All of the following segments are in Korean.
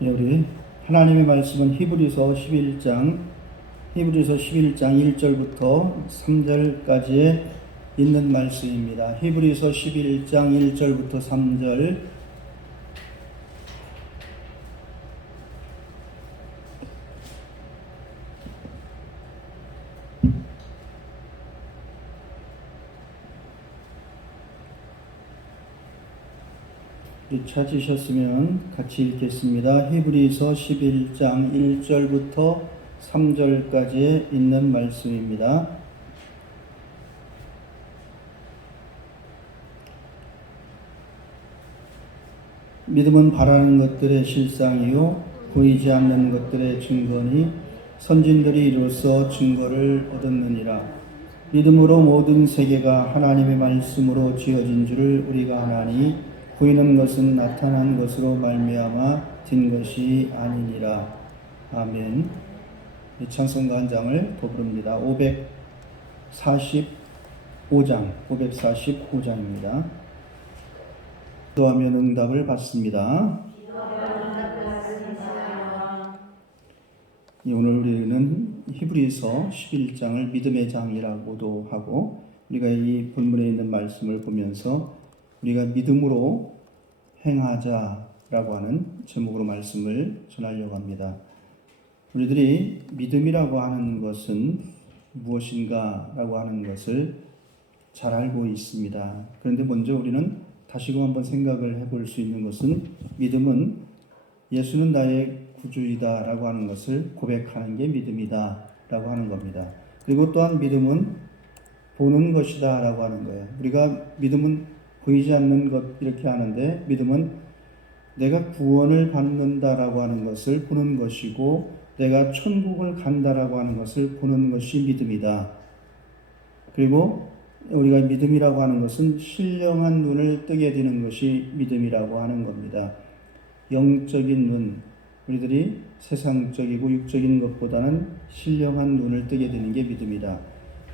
우리 하나님의 말씀은 히브리서 11장 1절부터 3절까지에 있는 말씀입니다. 히브리서 11장 1절부터 3절. 찾으셨으면 같이 읽겠습니다. 히브리서 11장 1절부터 3절까지에 있는 말씀입니다. 믿음은 바라는 것들의 실상이요 보이지 않는 것들의 증거니 선진들이 이로써 증거를 얻었느니라. 믿음으로 모든 세계가 하나님의 말씀으로 지어진 줄을 우리가 아나니 보이는 것은 나타난 것으로 말미암아 된 것이 아니니라. 아멘. 이 찬송가 한 장을 더 부릅니다. 545장입니다. 기도하면 응답을 받습니다. 오늘 우리는 히브리서 11장을 믿음의 장이라고도 하고, 우리가 이 본문에 있는 말씀을 보면서 우리가 믿음으로 행하자라고 하는 제목으로 말씀을 전하려고 합니다. 우리들이 믿음이라고 하는 것은 무엇인가라고 하는 것을 잘 알고 있습니다. 그런데 먼저 우리는 다시금 한번 생각을 해볼 수 있는 것은, 믿음은 예수는 나의 구주이다라고 하는 것을 고백하는 게 믿음이다라고 하는 겁니다. 그리고 또한 믿음은 보는 것이다라고 하는 거예요. 우리가 믿음은 보이지 않는 것 이렇게 하는데, 믿음은 내가 구원을 받는다라고 하는 것을 보는 것이고, 내가 천국을 간다라고 하는 것을 보는 것이 믿음이다. 그리고 우리가 믿음이라고 하는 것은 신령한 눈을 뜨게 되는 것이 믿음이라고 하는 겁니다. 영적인 눈, 우리들이 세상적이고 육적인 것보다는 신령한 눈을 뜨게 되는 게 믿음이다.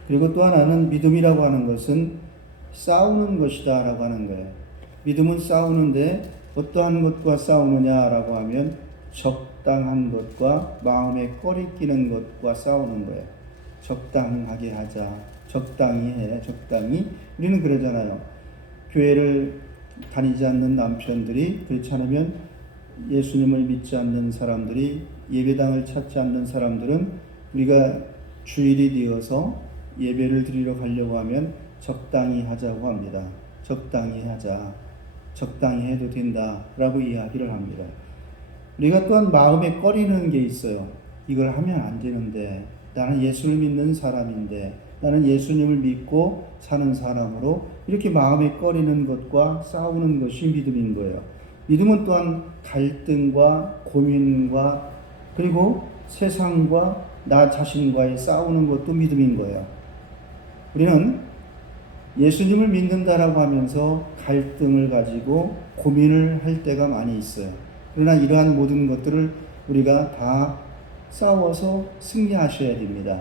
그리고 또 하나는 믿음이라고 하는 것은 싸우는 것이다 라고 하는 거예요. 믿음은 싸우는데 어떠한 것과 싸우느냐라고 하면 적당한 것과 마음에 꺼리 끼는 것과 싸우는 거예요. 적당하게 하자, 적당히 해, 적당히. 우리는 그러잖아요. 교회를 다니지 않는 남편들이, 그렇지 않으면 예수님을 믿지 않는 사람들이, 예배당을 찾지 않는 사람들은 우리가 주일이 되어서 예배를 드리러 가려고 하면 적당히 하자고 합니다. 적당히 하자, 적당히 해도 된다라고 이야기를 합니다. 우리가 또한 마음에 꺼리는 게 있어요. 이걸 하면 안 되는데, 나는 예수를 믿는 사람인데, 나는 예수님을 믿고 사는 사람으로, 이렇게 마음에 꺼리는 것과 싸우는 것이 믿음인 거예요. 믿음은 또한 갈등과 고민과 그리고 세상과 나 자신과의 싸우는 것도 믿음인 거예요. 우리는 예수님을 믿는다라고 하면서 갈등을 가지고 고민을 할 때가 많이 있어요. 그러나 이러한 모든 것들을 우리가 다 싸워서 승리하셔야 됩니다.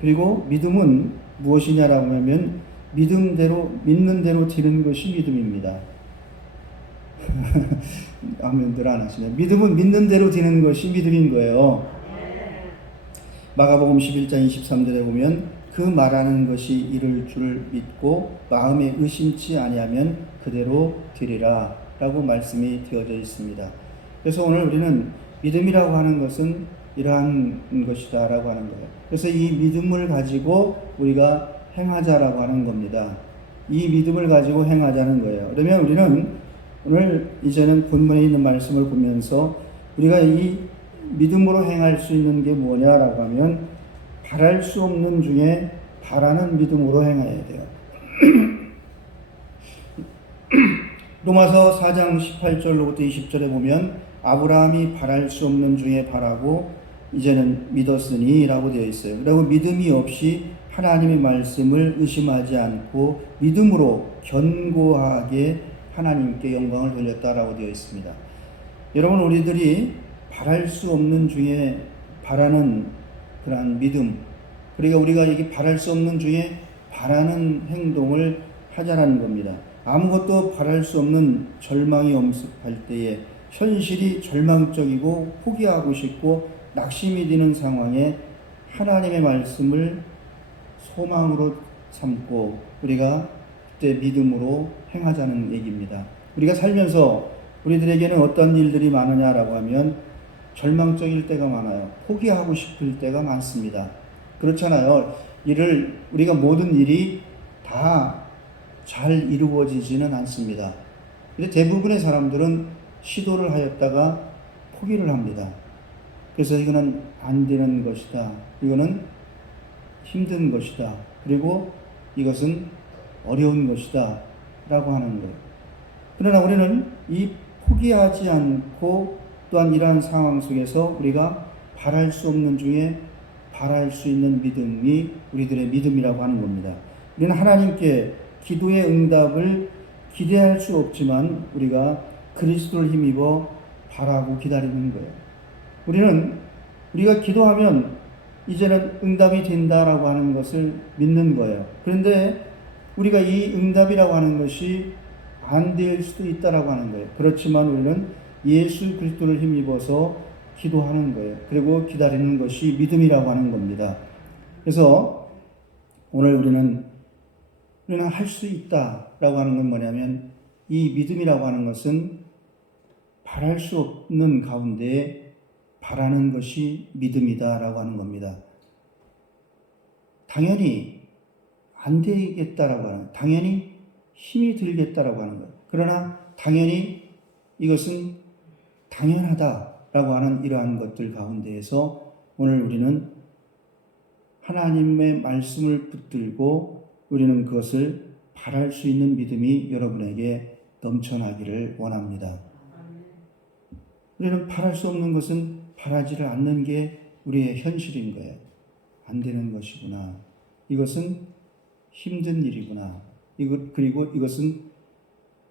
그리고 믿음은 무엇이냐라고 하면 믿음대로, 믿는 대로 되는 것이 믿음입니다. 아멘들 안 하시네. 믿음은 믿는 대로 되는 것이 믿음인 거예요. 마가복음 11장 23절에 보면 그 말하는 것이 이를 줄 믿고 마음에 의심치 아니하면 그대로 되리라 라고 말씀이 되어져 있습니다. 그래서 오늘 우리는 믿음이라고 하는 것은 이러한 것이다 라고 하는 거예요. 그래서 이 믿음을 가지고 우리가 행하자라고 하는 겁니다. 이 믿음을 가지고 행하자는 거예요. 그러면 우리는 오늘 이제는 본문에 있는 말씀을 보면서 우리가 이 믿음으로 행할 수 있는 게 뭐냐라고 하면, 바랄 수 없는 중에 바라는 믿음으로 행해야 돼요. 로마서 4장 18절로부터 20절에 보면 아브라함이 바랄 수 없는 중에 바라고 이제는 믿었으니 라고 되어 있어요. 그리고 믿음이 없이 하나님의 말씀을 의심하지 않고 믿음으로 견고하게 하나님께 영광을 돌렸다라고 되어 있습니다. 여러분, 우리들이 바랄 수 없는 중에 바라는 그러한 믿음, 그러니까 우리가 여기 바랄 수 없는 중에 바라는 행동을 하자라는 겁니다. 아무것도 바랄 수 없는 절망이 엄습할 때에, 현실이 절망적이고 포기하고 싶고 낙심이 드는 상황에 하나님의 말씀을 소망으로 삼고 우리가 그때 믿음으로 행하자는 얘기입니다. 우리가 살면서 우리들에게는 어떤 일들이 많으냐라고 하면 절망적일 때가 많아요. 포기하고 싶을 때가 많습니다. 그렇잖아요. 우리가 모든 일이 다 잘 이루어지지는 않습니다. 근데 대부분의 사람들은 시도를 하였다가 포기를 합니다. 그래서 이거는 안 되는 것이다. 이거는 힘든 것이다. 그리고 이것은 어려운 것이다. 라고 하는 거예요. 그러나 우리는 이 포기하지 않고 또한 이러한 상황 속에서 우리가 바랄 수 없는 중에 바랄 수 있는 믿음이 우리들의 믿음이라고 하는 겁니다. 우리는 하나님께 기도의 응답을 기대할 수 없지만 우리가 그리스도를 힘입어 바라고 기다리는 거예요. 우리가 기도하면 이제는 응답이 된다라고 하는 것을 믿는 거예요. 그런데 우리가 이 응답이라고 하는 것이 안 될 수도 있다라고 하는 거예요. 그렇지만 우리는 예수 그리스도를 힘입어서 기도하는 거예요. 그리고 기다리는 것이 믿음이라고 하는 겁니다. 그래서 오늘 우리는 할 수 있다라고 하는 건 뭐냐면 이 믿음이라고 하는 것은 바랄 수 없는 가운데 바라는 것이 믿음이다라고 하는 겁니다. 당연히 안 되겠다라고 하는, 당연히 힘이 들겠다라고 하는 거예요. 그러나 당연히 이것은 당연하다라고 하는 이러한 것들 가운데에서 오늘 우리는 하나님의 말씀을 붙들고 우리는 그것을 바랄 수 있는 믿음이 여러분에게 넘쳐나기를 원합니다. 우리는 바랄 수 없는 것은 바라지를 않는 게 우리의 현실인 거예요. 안 되는 것이구나. 이것은 힘든 일이구나. 그리고 이것은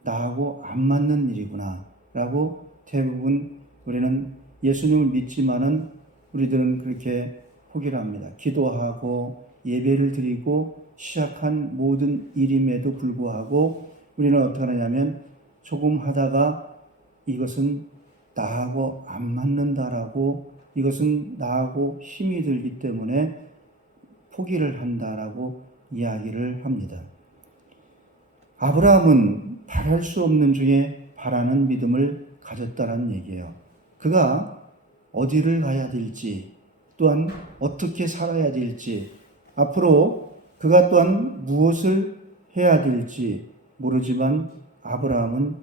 나하고 안 맞는 일이구나. 라고 대부분 우리는 예수님을 믿지만은 우리들은 그렇게 포기를 합니다. 기도하고 예배를 드리고 시작한 모든 일임에도 불구하고 우리는 어떻게 하냐면 조금 하다가 이것은 나하고 안 맞는다라고, 이것은 나하고 힘이 들기 때문에 포기를 한다라고 이야기를 합니다. 아브라함은 바랄 수 없는 중에 바라는 믿음을 가졌다는 얘기예요. 그가 어디를 가야 될지, 또한 어떻게 살아야 될지, 앞으로 그가 또한 무엇을 해야 될지 모르지만 아브라함은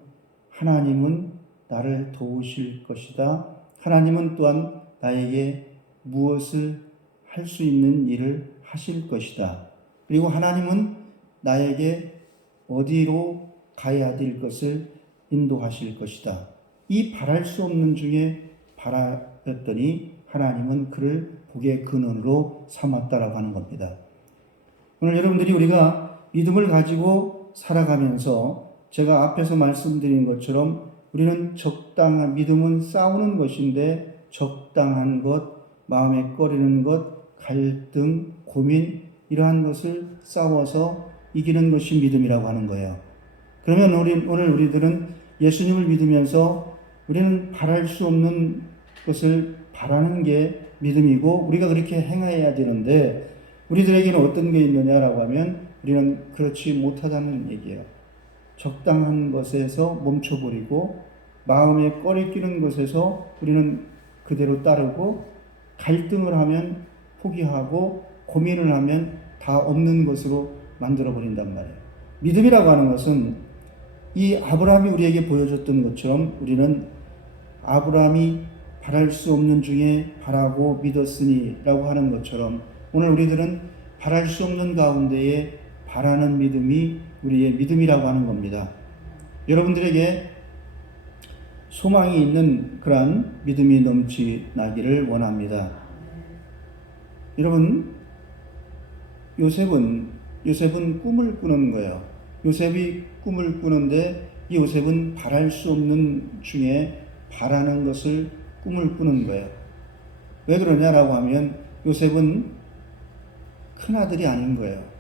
하나님은 나를 도우실 것이다. 하나님은 또한 나에게 무엇을 할 수 있는 일을 하실 것이다. 그리고 하나님은 나에게 어디로 가야 될 것을 인도하실 것이다. 이 바랄 수 없는 중에 바랐더니 하나님은 그를 복의 근원으로 삼았다라고 하는 겁니다. 오늘 여러분들이 우리가 믿음을 가지고 살아가면서 제가 앞에서 말씀드린 것처럼 우리는 적당한, 믿음은 싸우는 것인데 적당한 것, 마음에 꺼리는 것, 갈등, 고민, 이러한 것을 싸워서 이기는 것이 믿음이라고 하는 거예요. 그러면 오늘 우리들은 예수님을 믿으면서 우리는 바랄 수 없는 것을 바라는 게 믿음이고 우리가 그렇게 행해야 되는데 우리들에게는 어떤 게 있느냐라고 하면 우리는 그렇지 못하다는 얘기예요. 적당한 것에서 멈춰버리고 마음에 꺼리 끼는 것에서 우리는 그대로 따르고 갈등을 하면 포기하고 고민을 하면 다 없는 것으로 만들어버린단 말이에요. 믿음이라고 하는 것은 이 아브라함이 우리에게 보여줬던 것처럼 우리는 아브라함이 바랄 수 없는 중에 바라고 믿었으니 라고 하는 것처럼 오늘 우리들은 바랄 수 없는 가운데에 바라는 믿음이 우리의 믿음이라고 하는 겁니다. 여러분들에게 소망이 있는 그러한 믿음이 넘치나기를 원합니다. 여러분, 요셉은 꿈을 꾸는 거예요. 요셉이 꿈을 꾸는데 이 요셉은 바랄 수 없는 중에 바라는 것을 꿈을 꾸는 거예요. 왜 그러냐라고 하면 요셉은 큰아들이 아닌 거예요.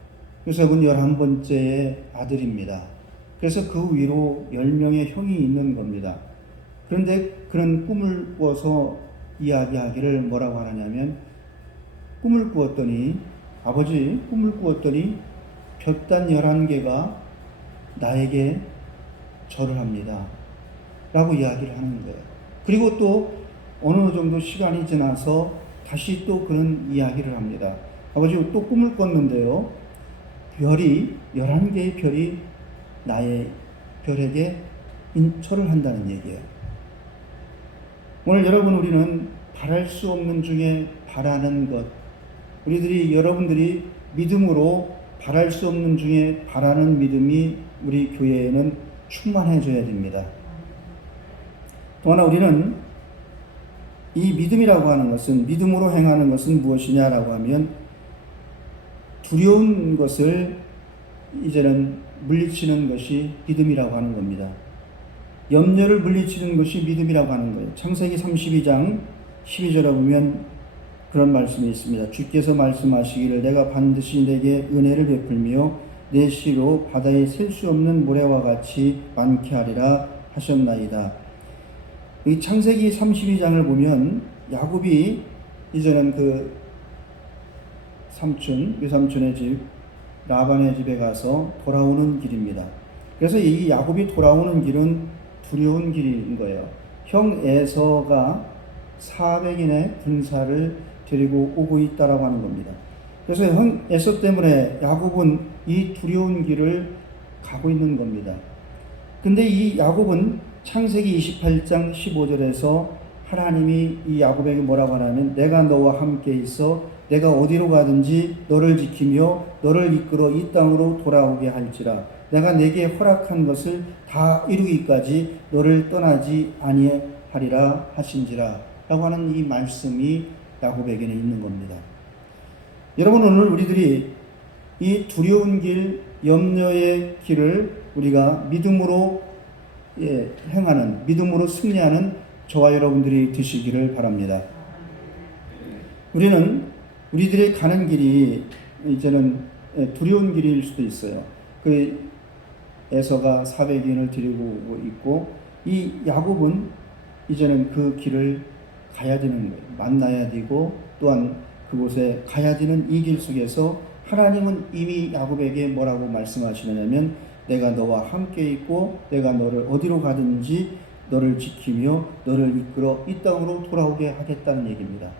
요셉은 11번째의 아들입니다. 그래서 그 위로 10명의 형이 있는 겁니다. 그런데 그런 꿈을 꾸어서 이야기하기를 뭐라고 하느냐면, 꿈을 꾸었더니 아버지 꿈을 꾸었더니 볕단 11개가 나에게 절을 합니다 라고 이야기를 하는 거예요. 그리고 또 어느 정도 시간이 지나서 다시 또 그런 이야기를 합니다. 아버지 또 꿈을 꿨는데요, 별이 11개의 별이 나의 별에게 절을 한다는 얘기예요. 오늘 여러분, 우리는 바랄 수 없는 중에 바라는 것, 여러분들이 믿음으로 바랄 수 없는 중에 바라는 믿음이 우리 교회에는 충만해져야 됩니다. 또 하나, 우리는 이 믿음이라고 하는 것은, 믿음으로 행하는 것은 무엇이냐라고 하면, 두려운 것을 이제는 물리치는 것이 믿음이라고 하는 겁니다. 염려를 물리치는 것이 믿음이라고 하는 거예요. 창세기 32장 12절에 보면 그런 말씀이 있습니다. 주께서 말씀하시기를 내가 반드시 내게 은혜를 베풀며 내 씨로 바다에 셀 수 없는 모래와 같이 많게 하리라 하셨나이다. 이 창세기 32장을 보면 야곱이 이제는 그 외삼촌의 집 라반의 집에 가서 돌아오는 길입니다. 그래서 이 야곱이 돌아오는 길은 두려운 길인 거예요. 형 에서가 400인의 군사를 데리고 오고 있다라고 하는 겁니다. 그래서 형 에서 때문에 야곱은 이 두려운 길을 가고 있는 겁니다. 근데 이 야곱은 창세기 28장 15절에서 하나님이 이 야곱에게 뭐라고 하냐면, 내가 너와 함께 있어 내가 어디로 가든지 너를 지키며 너를 이끌어 이 땅으로 돌아오게 할지라. 내가 내게 허락한 것을 다 이루기까지 너를 떠나지 아니하리라 하신지라 라고 하는 이 말씀이 야곱에게는 있는 겁니다. 여러분, 오늘 우리들이 이 두려운 길, 염려의 길을 우리가 믿음으로 행하는, 믿음으로 승리하는 저와 여러분들이 되시기를 바랍니다. 우리들이 가는 길이 이제는 두려운 길일 수도 있어요. 그 에서가 400인을 데리고 오고 있고, 이 야곱은 이제는 그 길을 가야 되는 거예요. 만나야 되고 또한 그곳에 가야 되는 이 길 속에서 하나님은 이미 야곱에게 뭐라고 말씀하시느냐면, 내가 너와 함께 있고 내가 너를 어디로 가든지 너를 지키며 너를 이끌어 이 땅으로 돌아오게 하겠다는 얘기입니다.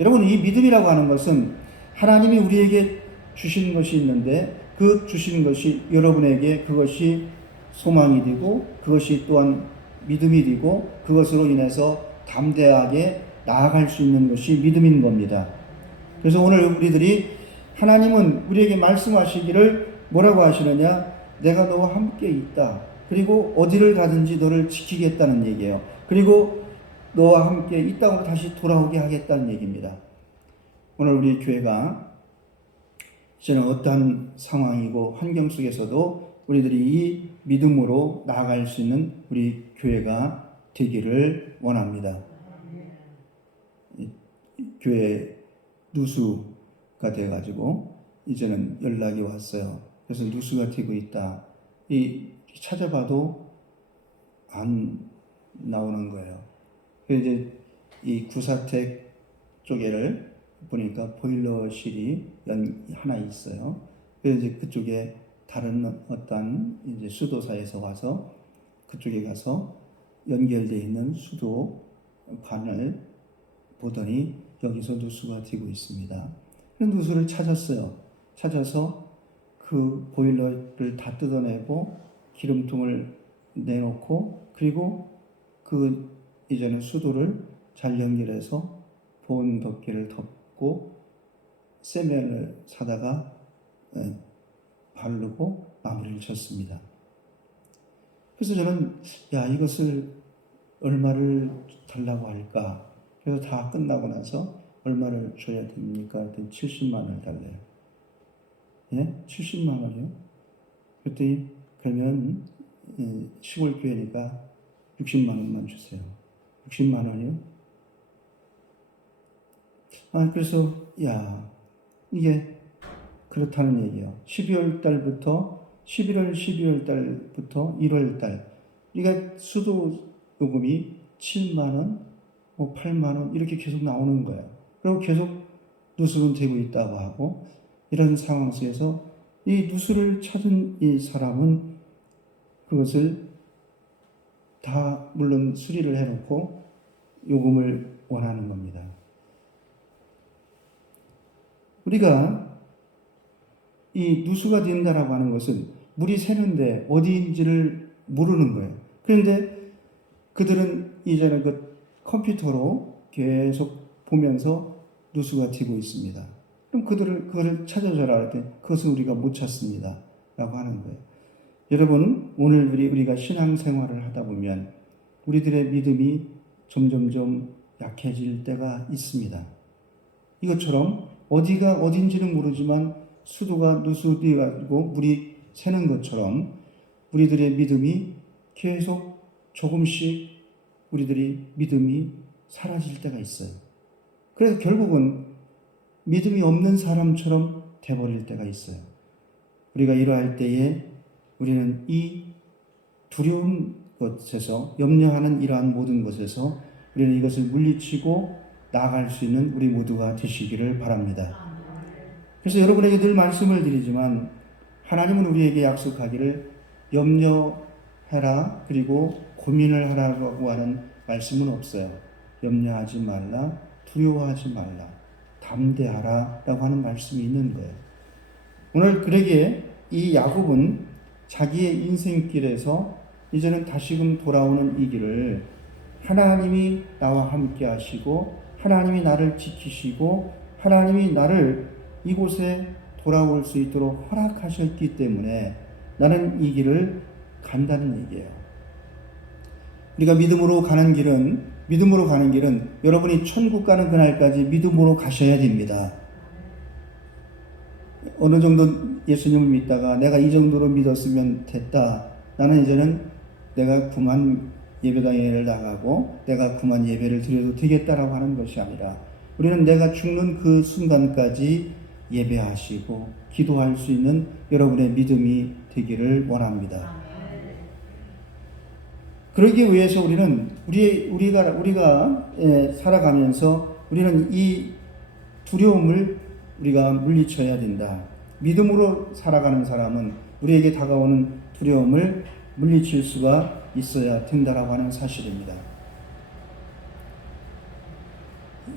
여러분, 이 믿음이라고 하는 것은 하나님이 우리에게 주신 것이 있는데, 그 주신 것이 여러분에게 그것이 소망이 되고 그것이 또한 믿음이 되고 그것으로 인해서 담대하게 나아갈 수 있는 것이 믿음인 겁니다. 그래서 오늘 우리들이, 하나님은 우리에게 말씀하시기를 뭐라고 하시느냐, 내가 너와 함께 있다. 그리고 어디를 가든지 너를 지키겠다는 얘기예요. 그리고 너와 함께 이 땅으로 다시 돌아오게 하겠다는 얘기입니다. 오늘 우리 교회가 이제는 어떠한 상황이고 환경 속에서도 우리들이 이 믿음으로 나아갈 수 있는 우리 교회가 되기를 원합니다. 교회 누수가 돼가지고 이제는 연락이 왔어요. 그래서 누수가 되고 있다. 찾아봐도 안 나오는 거예요. 그래서 이제 이 구사택 쪽에를 보니까 보일러실이 하나 있어요. 그래서 이제 그쪽에 다른 어떤 이제 수도사에서 와서 그쪽에 가서 연결되어 있는 수도관을 보더니 여기서 누수가 되고 있습니다. 그래서 누수를 찾았어요. 찾아서 그 보일러를 다 뜯어내고 기름통을 내놓고, 그리고 그 이제는 수도를 잘 연결해서 보온 덮개를 덮고 세면을 사다가 바르고 마무리를 쳤습니다. 그래서 저는 이것을 얼마를 달라고 할까? 그래서 다 끝나고 나서 얼마를 줘야 됩니까? 그랬더니 70만 원을 달래요. 70만 원이요? 그랬더니 그러면 시골 교회니까 60만 원만 주세요. 60만 원이요? 그래서 이게 그렇다는 얘기예요. 11월 달부터 1월 달부터 1월 달, 그러니까 수도 요금이 7만 원, 뭐 8만 원 이렇게 계속 나오는 거예요. 그리고 계속 누수는 되고 있다고 하고 이런 상황 속에서 이 누수를 찾은 이 사람은 그것을 다 물론 수리를 해놓고 요금을 원하는 겁니다. 우리가 이 누수가 된다라고 하는 것은 물이 새는데 어디인지를 모르는 거예요. 그런데 그들은 이제는 그 컴퓨터로 계속 보면서 누수가 되고 있습니다. 그럼 그거를 찾아줘라 할 때 그것은 우리가 못 찾습니다. 라고 하는 거예요. 여러분, 오늘 우리가 신앙생활을 하다 보면 우리들의 믿음이 점점점 약해질 때가 있습니다. 이것처럼 어디가 어딘지는 모르지만 수도가 누수되어가지고 물이 새는 것처럼 우리들의 믿음이 계속 조금씩 우리들이 믿음이 사라질 때가 있어요. 그래서 결국은 믿음이 없는 사람처럼 돼버릴 때가 있어요. 우리가 이러할 때에 우리는 이 두려운 것에서 염려하는 이러한 모든 것에서 우리는 이것을 물리치고 나아갈 수 있는 우리 모두가 되시기를 바랍니다. 그래서 여러분에게 늘 말씀을 드리지만 하나님은 우리에게 약속하기를 염려해라 그리고 고민을 하라고 하는 말씀은 없어요. 염려하지 말라, 두려워하지 말라, 담대하라 라고 하는 말씀이 있는 거예요. 오늘 그에게 이 야곱은 자기의 인생길에서 이제는 다시금 돌아오는 이 길을 하나님이 나와 함께 하시고 하나님이 나를 지키시고 하나님이 나를 이곳에 돌아올 수 있도록 허락하셨기 때문에 나는 이 길을 간다는 얘기예요. 우리가 믿음으로 가는 길은 여러분이 천국 가는 그날까지 믿음으로 가셔야 됩니다. 어느 정도 예수님을 믿다가 내가 이 정도로 믿었으면 됐다. 나는 이제는 내가 그만 예배당에 나가고 내가 그만 예배를 드려도 되겠다라고 하는 것이 아니라 우리는 내가 죽는 그 순간까지 예배하시고 기도할 수 있는 여러분의 믿음이 되기를 원합니다. 그러기 위해서 우리는 우리가 살아가면서 우리는 이 두려움을 우리가 물리쳐야 된다. 믿음으로 살아가는 사람은 우리에게 다가오는 두려움을 물리칠 수가 있어야 된다라고 하는 사실입니다.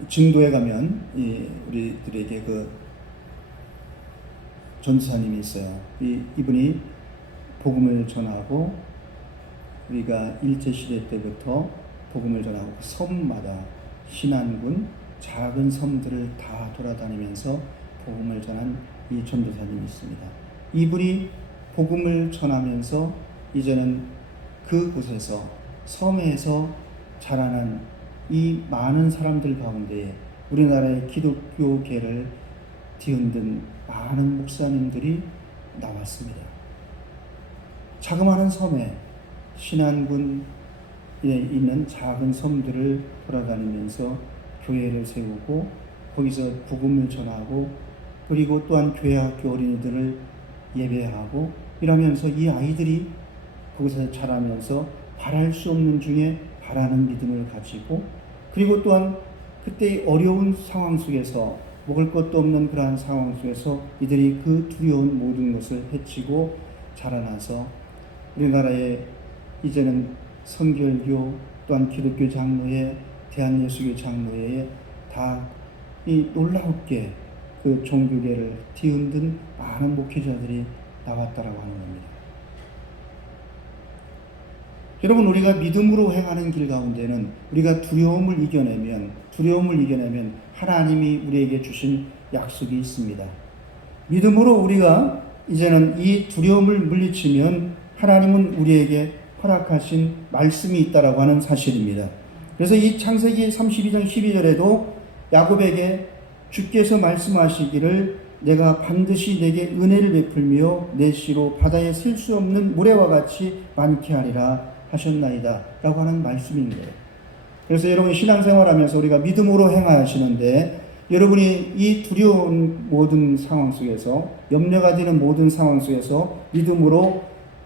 증도에 가면 우리들에게 그 전도사님이 있어요. 이분이 복음을 전하고 우리가 일제시대 때부터 복음을 전하고 섬마다 신안군 작은 섬들을 다 돌아다니면서 복음을 전한 이 전도사님이 있습니다. 이분이 복음을 전하면서 이제는 그곳에서 섬에서 자라난 이 많은 사람들 가운데 우리나라의 기독교계를 뒤흔든 많은 목사님들이 나왔습니다. 자그마한 섬에 신안군에 있는 작은 섬들을 돌아다니면서 교회를 세우고 거기서 복음을 전하고 그리고 또한 교회 학교 어린이들을 예배하고 이러면서 이 아이들이 거기서 자라면서 바랄 수 없는 중에 바라는 믿음을 가지고 그리고 또한 그때의 어려운 상황 속에서 먹을 것도 없는 그러한 상황 속에서 이들이 그 두려운 모든 것을 헤치고 자라나서 우리나라에 이제는 성결교 또한 기독교 장로회 대한예수교 장로회에 다 이 놀랍게 그 종교계를 뒤흔든 많은 목회자들이 나왔다라고 하는 겁니다. 여러분 우리가 믿음으로 행하는 길 가운데는 우리가 두려움을 이겨내면 하나님이 우리에게 주신 약속이 있습니다. 믿음으로 우리가 이제는 이 두려움을 물리치면 하나님은 우리에게 허락하신 말씀이 있다라고 하는 사실입니다. 그래서 이 창세기 32장 12절에도 야곱에게 주께서 말씀하시기를 내가 반드시 내게 은혜를 베풀며 내 씨로 바다에 셀 수 없는 모래와 같이 많게 하리라 하셨나이다 라고 하는 말씀인 거예요. 그래서 여러분 신앙생활하면서 우리가 믿음으로 행하시는데 여러분이 이 두려운 모든 상황 속에서 염려가 되는 모든 상황 속에서 믿음으로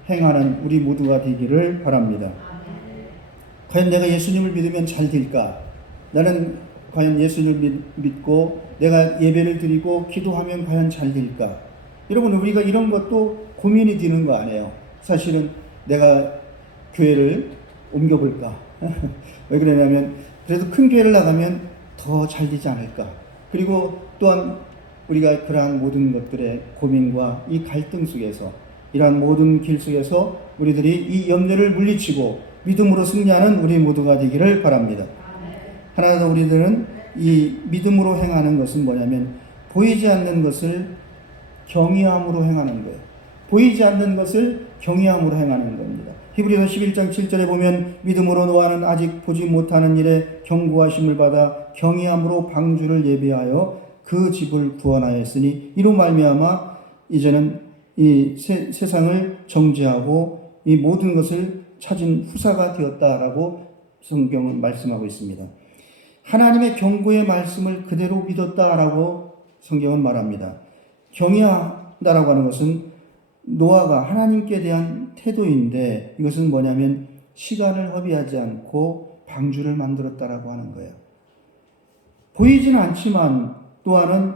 행하는 우리 모두가 되기를 바랍니다. 과연 내가 예수님을 믿으면 잘 될까? 나는 과연 예수님을 믿고 내가 예배를 드리고 기도하면 과연 잘 될까? 여러분, 우리가 이런 것도 고민이 되는 거 아니에요? 사실은 내가 교회를 옮겨볼까? 왜 그러냐면 그래도 큰 교회를 나가면 더 잘 되지 않을까? 그리고 또한 우리가 그러한 모든 것들의 고민과 이 갈등 속에서, 이러한 모든 길 속에서 우리들이 이 염려를 물리치고 믿음으로 승리하는 우리 모두가 되기를 바랍니다. 하나 더, 우리들은 이 믿음으로 행하는 것은 뭐냐면 보이지 않는 것을 경외함으로 행하는 거예요. 보이지 않는 것을 경외함으로 행하는 겁니다. 히브리서 11장 7절에 보면 믿음으로 노아는 아직 보지 못하는 일에 경고하심을 받아 경외함으로 방주를 예비하여 그 집을 구원하였으니 이로 말미암아 이제는 이 세상을 정죄하고 이 모든 것을 찾은 후사가 되었다라고 성경은 말씀하고 있습니다. 하나님의 경고의 말씀을 그대로 믿었다라고 성경은 말합니다. 경외한다라고 하는 것은 노아가 하나님께 대한 태도인데, 이것은 뭐냐면 시간을 허비하지 않고 방주를 만들었다라고 하는 거예요. 보이지는 않지만 노아는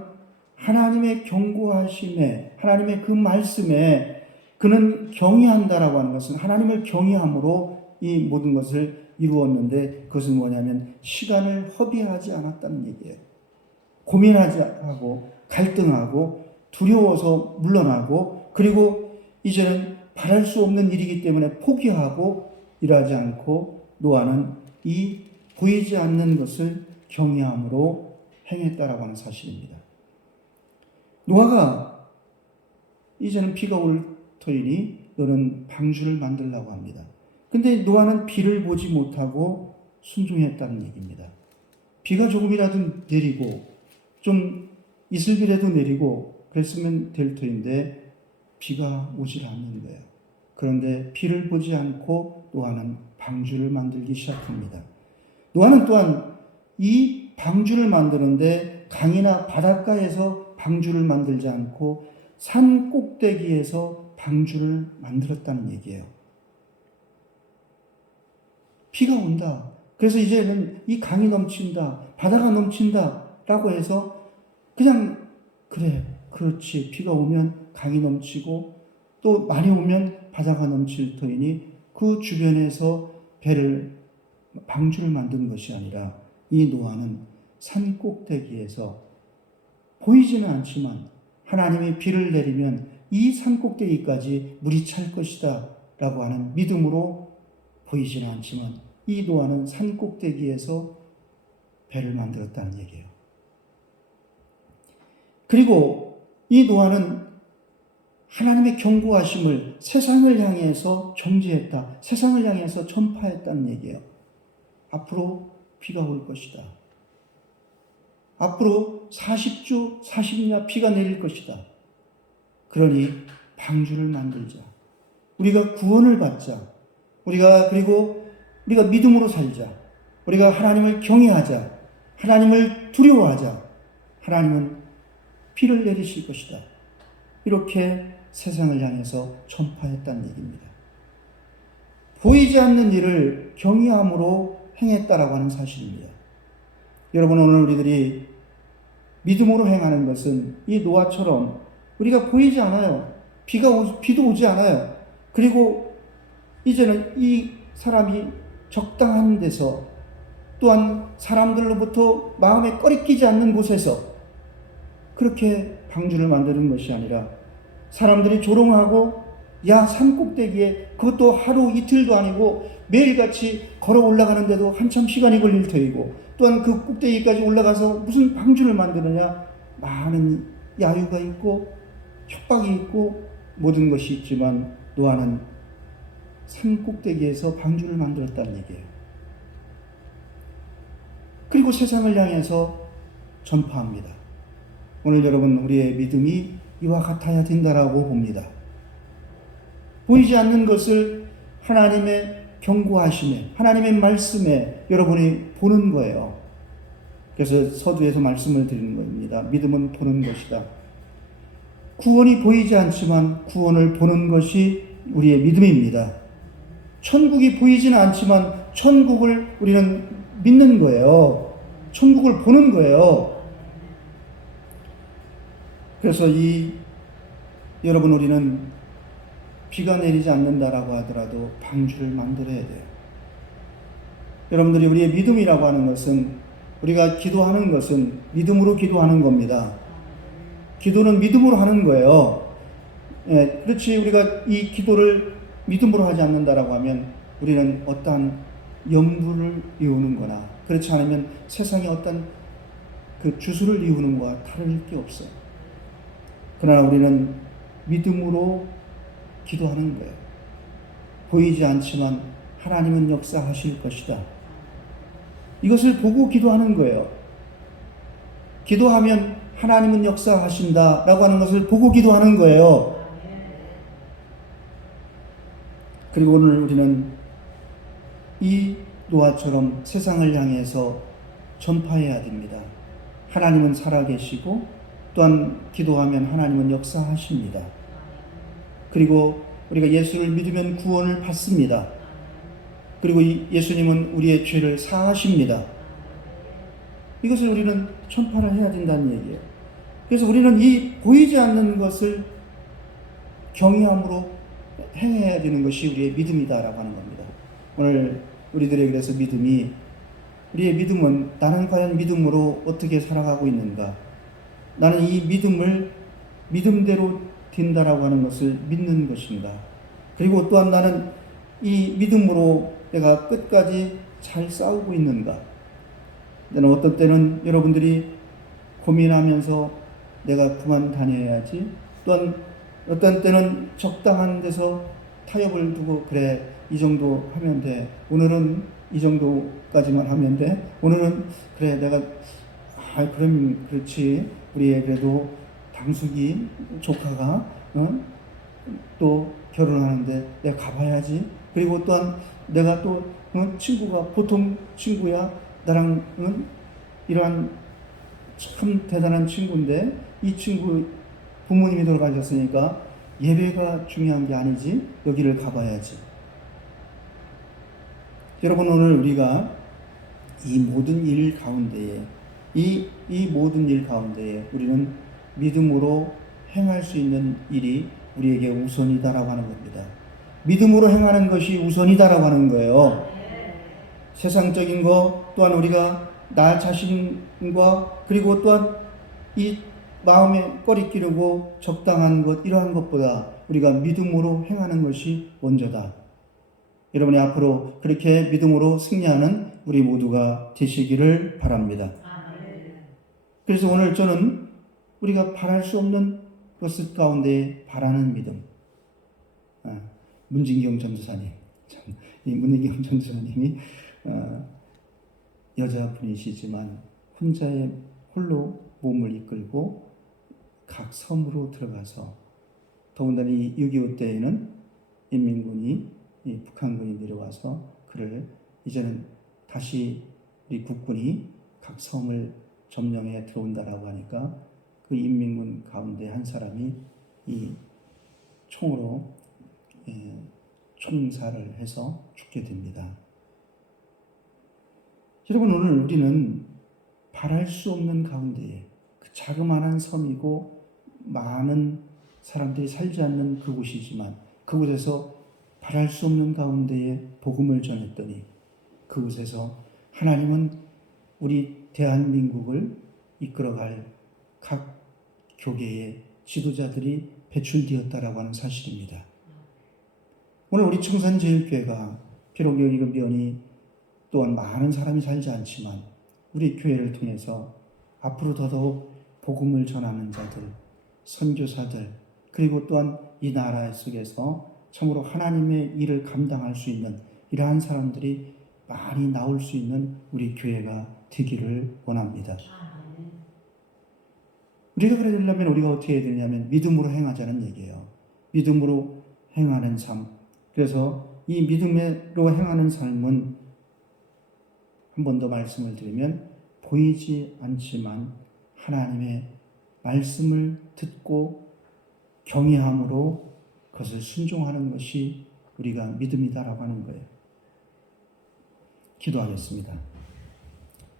하나님의 경고하심에, 하나님의 그 말씀에 그는 경외한다라고 하는 것은 하나님을 경외함으로 이 모든 것을 이루었는데, 그것은 뭐냐면 시간을 허비하지 않았다는 얘기예요. 고민하지 하고 갈등하고 두려워서 물러나고, 그리고 이제는 바랄 수 없는 일이기 때문에 포기하고 일하지 않고 노아는 이 보이지 않는 것을 경외함으로 행했다라고 하는 사실입니다. 노아가 이제는 비가 올 터이니 너는 방주를 만들라고 합니다. 근데 노아는 비를 보지 못하고 순종했다는 얘기입니다. 비가 조금이라도 내리고 좀 이슬비라도 내리고 그랬으면 될 터인데 비가 오질 않는 거예요. 그런데 비를 보지 않고 노아는 방주를 만들기 시작합니다. 노아는 또한 이 방주를 만드는데 강이나 바닷가에서 방주를 만들지 않고 산 꼭대기에서 방주를 만들었다는 얘기예요. 비가 온다. 그래서 이제는 이 강이 넘친다, 바다가 넘친다 라고 해서 그냥 그래, 그렇지, 비가 오면 강이 넘치고 또 많이 오면 바다가 넘칠 터이니 그 주변에서 방주를 만든 것이 아니라 이 노아는 산 꼭대기에서 보이지는 않지만 하나님이 비를 내리면 이 산 꼭대기까지 물이 찰 것이다 라고 하는 믿음으로, 보이지는 않지만 이 노아는 산 꼭대기에서 배를 만들었다는 얘기예요. 그리고 이 노아는 하나님의 경고하심을 세상을 향해서 정지했다, 세상을 향해서 전파했다는 얘기예요. 앞으로 비가 올 것이다. 앞으로 40주 40년 비가 내릴 것이다. 그러니 방주를 만들자. 우리가 구원을 받자. 그리고 우리가 믿음으로 살자. 우리가 하나님을 경외하자. 하나님을 두려워하자. 하나님은 비를 내리실 것이다. 이렇게 세상을 향해서 전파했다는 얘기입니다. 보이지 않는 일을 경외함으로 행했다라고 하는 사실입니다. 여러분, 오늘 우리들이 믿음으로 행하는 것은 이 노아처럼 우리가 보이지 않아요. 비도 오지 않아요. 그리고 이제는 이 사람이 적당한 데서, 또한 사람들로부터 마음에 꺼리끼지 않는 곳에서 그렇게 방주를 만드는 것이 아니라 사람들이 조롱하고 야, 산 꼭대기에, 그것도 하루 이틀도 아니고 매일같이 걸어 올라가는데도 한참 시간이 걸릴 터이고, 또한 그 꼭대기까지 올라가서 무슨 방주를 만드느냐, 많은 야유가 있고 협박이 있고 모든 것이 있지만 노아는 산 꼭대기에서 방주를 만들었다는 얘기예요. 그리고 세상을 향해서 전파합니다. 오늘 여러분, 우리의 믿음이 이와 같아야 된다라고 봅니다. 보이지 않는 것을 하나님의 경고하심에, 하나님의 말씀에 여러분이 보는 거예요. 그래서 서두에서 말씀을 드리는 겁니다. 믿음은 보는 것이다. 구원이 보이지 않지만 구원을 보는 것이 우리의 믿음입니다. 천국이 보이지는 않지만 천국을 우리는 믿는 거예요. 천국을 보는 거예요. 그래서 여러분, 우리는 비가 내리지 않는다라고 하더라도 방주를 만들어야 돼요. 여러분들이 우리의 믿음이라고 하는 것은, 우리가 기도하는 것은 믿음으로 기도하는 겁니다. 기도는 믿음으로 하는 거예요. 예, 그렇지. 우리가 이 기도를 믿음으로 하지 않는다라고 하면 우리는 어떠한 염불을 이루는 거나, 그렇지 않으면 세상에 어떤 그 주술을 이루는 것과 다를 게 없어요. 그러나 우리는 믿음으로 기도하는 거예요. 보이지 않지만 하나님은 역사하실 것이다. 이것을 보고 기도하는 거예요. 기도하면 하나님은 역사하신다 라고 하는 것을 보고 기도하는 거예요. 그리고 오늘 우리는 이 노아처럼 세상을 향해서 전파해야 됩니다. 하나님은 살아계시고 또한 기도하면 하나님은 역사하십니다. 그리고 우리가 예수를 믿으면 구원을 받습니다. 그리고 예수님은 우리의 죄를 사하십니다. 이것을 우리는 전파를 해야 된다는 얘기예요. 그래서 우리는 이 보이지 않는 것을 경외함으로 행해야 되는 것이 우리의 믿음이다라고 하는 겁니다. 오늘 우리들의 그래서 우리의 믿음은, 나는 과연 믿음으로 어떻게 살아가고 있는가? 나는 이 믿음을 믿음대로 된다라고 하는 것을 믿는 것인가? 그리고 또한 나는 이 믿음으로 내가 끝까지 잘 싸우고 있는가? 나는 어떤 때는 여러분들이 고민하면서 내가 그만 다녀야지, 또한 어떤 때는 적당한 데서 타협을 두고, 그래, 이 정도 하면 돼. 오늘은 이 정도까지만 하면 돼. 오늘은 그래, 내가 그럼 그렇지. 우리의 그래도 당숙이 조카가 또 결혼하는데 내가 가봐야지. 그리고 또한 내가 또 친구가 보통 친구야. 나랑 이러한 참 대단한 친구인데 이 친구 부모님이 돌아가셨으니까 예배가 중요한 게 아니지. 여기를 가봐야지. 여러분, 오늘 우리가 이 모든 일 가운데에 이 모든 일 가운데에 우리는 믿음으로 행할 수 있는 일이 우리에게 우선이다라고 하는 겁니다. 믿음으로 행하는 것이 우선이다라고 하는 거예요. 세상적인 것, 또한 우리가 나 자신과, 그리고 또한 이 마음에 꺼리끼르고 적당한 것, 이러한 것보다 우리가 믿음으로 행하는 것이 먼저다. 여러분이 앞으로 그렇게 믿음으로 승리하는 우리 모두가 되시기를 바랍니다. 그래서 오늘 저는 우리가 바랄 수 없는 것을 가운데 바라는 믿음. 문진경 전도사님, 이 문진경 전도사님이 여자분이시지만 홀로 몸을 이끌고 각 섬으로 들어가서, 더군다나 이 6.25 때에는 인민군이, 북한군이 내려와서 그를 이제는 다시 우리 국군이 각 섬을 점령해 들어온다라고 하니까 그 인민군 가운데 한 사람이 이 총으로 총살을 해서 죽게 됩니다. 여러분, 오늘 우리는 바랄 수 없는 가운데에 그 자그마한 섬이고 많은 사람들이 살지 않는 그곳이지만 그곳에서 바랄 수 없는 가운데에 복음을 전했더니 그곳에서 하나님은 우리 대한민국을 이끌어갈 각 교계의 지도자들이 배출되었다라고 하는 사실입니다. 오늘 우리 청산제일교회가 비록 여기가 면이 또한 많은 사람이 살지 않지만 우리 교회를 통해서 앞으로 더더욱 복음을 전하는 자들, 선교사들, 그리고 또한 이 나라 속에서 참으로 하나님의 일을 감당할 수 있는 이러한 사람들이 많이 나올 수 있는 우리 교회가 되기를 원합니다. 우리가 그래 되려면 우리가 어떻게 해야 되냐면 믿음으로 행하자는 얘기예요. 믿음으로 행하는 삶. 그래서 이 믿음으로 행하는 삶은 한 번 더 말씀을 드리면 보이지 않지만 하나님의 말씀을 듣고 경외함으로 그것을 순종하는 것이 우리가 믿음이다라고 하는 거예요. 기도하겠습니다.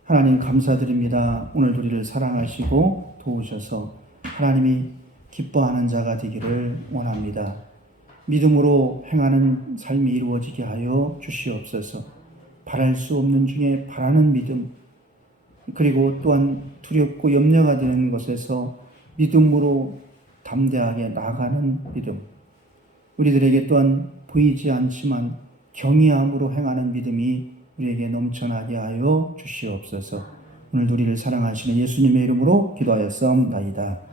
하나님 감사드립니다. 오늘 우리를 사랑하시고 도우셔서 하나님이 기뻐하는 자가 되기를 원합니다. 믿음으로 행하는 삶이 이루어지게 하여 주시옵소서. 바랄 수 없는 중에 바라는 믿음, 그리고 또한 두렵고 염려가 되는 것에서 믿음으로 담대하게 나아가는 믿음, 우리들에게 또한 보이지 않지만 경외함으로 행하는 믿음이 우리에게 넘쳐나게 하여 주시옵소서. 오늘 우리를 사랑하시는 예수님의 이름으로 기도하였사옵나이다.